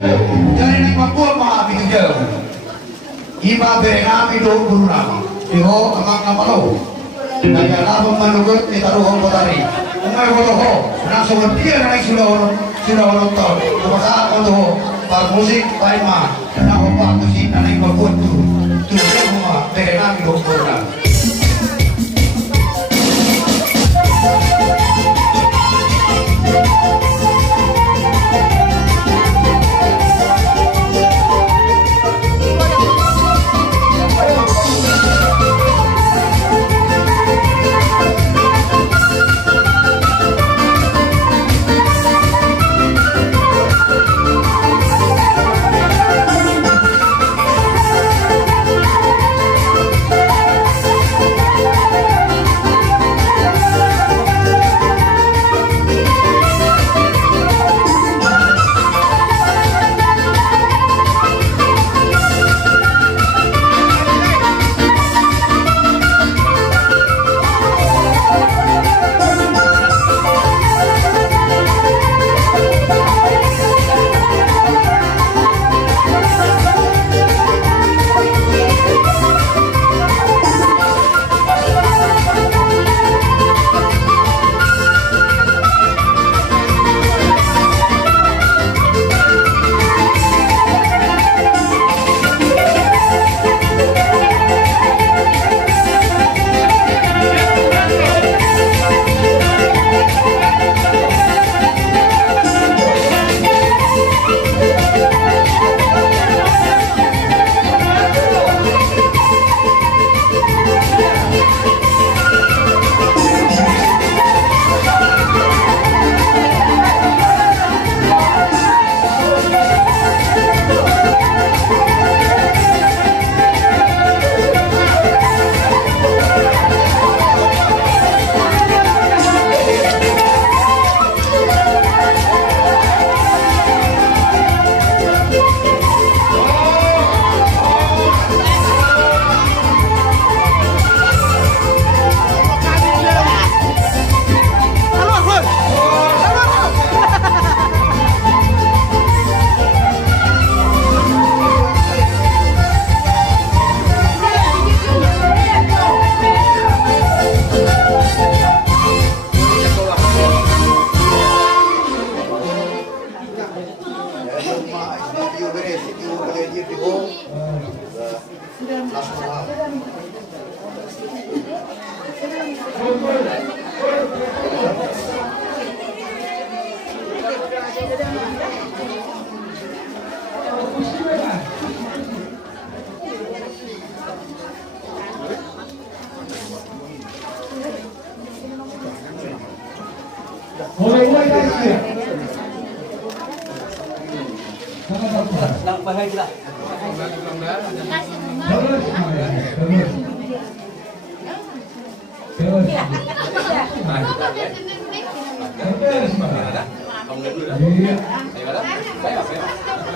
Jadi nek Papua mah abi jauh. Iba berengami do burunam. Iho amak namalo. Naya labo manugot itaruh kotari. Umay ho. Nasa dia naik sudah nonton. Kumasa ono par musik paling mah. Na opa musik naik Papua tu. Tu semua berengami do burunam.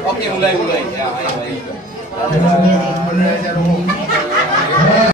Oke, mulai ya. Ayo.